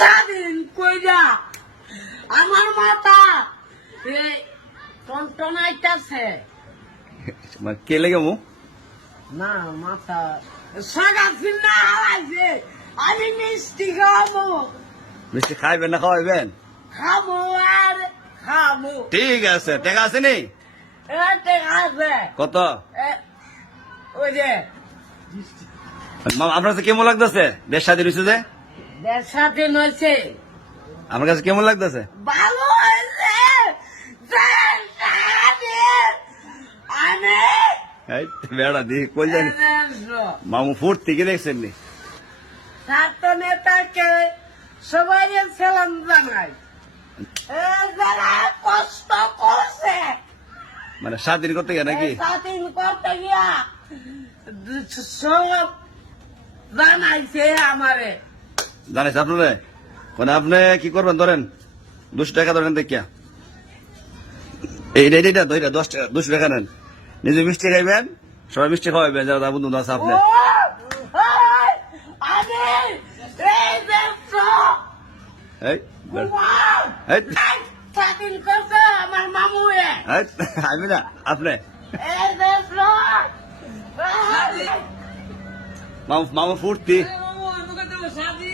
স্বাধীন কইরা আমার মাথা এই টনটনাইতাছে। মানে কে লেগে মু না মাথা সাগাছি না হারাইছে। আমি মিষ্টি খাবো, মিষ্টি খাইবেন না খাওয়াইবেন? খাবো আর খাবো। ঠিক আছে, টাকা আছে নি? এতে আছে কত? ওই যে মামা আপনার কাছে কেমন লাগতেছে? দেশ স্বাধীন হয়েছে যে, দেড় স্বাধীন হয়েছে, আমার কাছে কেমন লাগতেছে? ভালো হয়েছে। দেড় স্বাধীন আমি এই বেড়া দি কই জানি মামু ফুর্তি কি দেখছেন নি? ছাত্র নেতাকে সবাই সালাম জানাই। যারা কষ্ট করছে মানে স্বাধীন করতে গিয়ে নাকি? স্বাধীন করতে গিয়া সব জানাইছে আমারে। জানিস আপনারে মানে আপনি কি করবেন? ধরেন 200 টাকা ধরেন দেখিয়া, এইটা 10 টাকা 200 টাকা নেন, নিজে মিষ্টি খাইবেন, সবাই মিষ্টি খাওয়াইবেন যারা তার বন্ধু আছে আপনি। আমি এই দেশ এই এই স্বাধীন করছে আমার মামু। এই, আমি না আপনি। এই দেশ মামু ফুর্তি স্বাধীন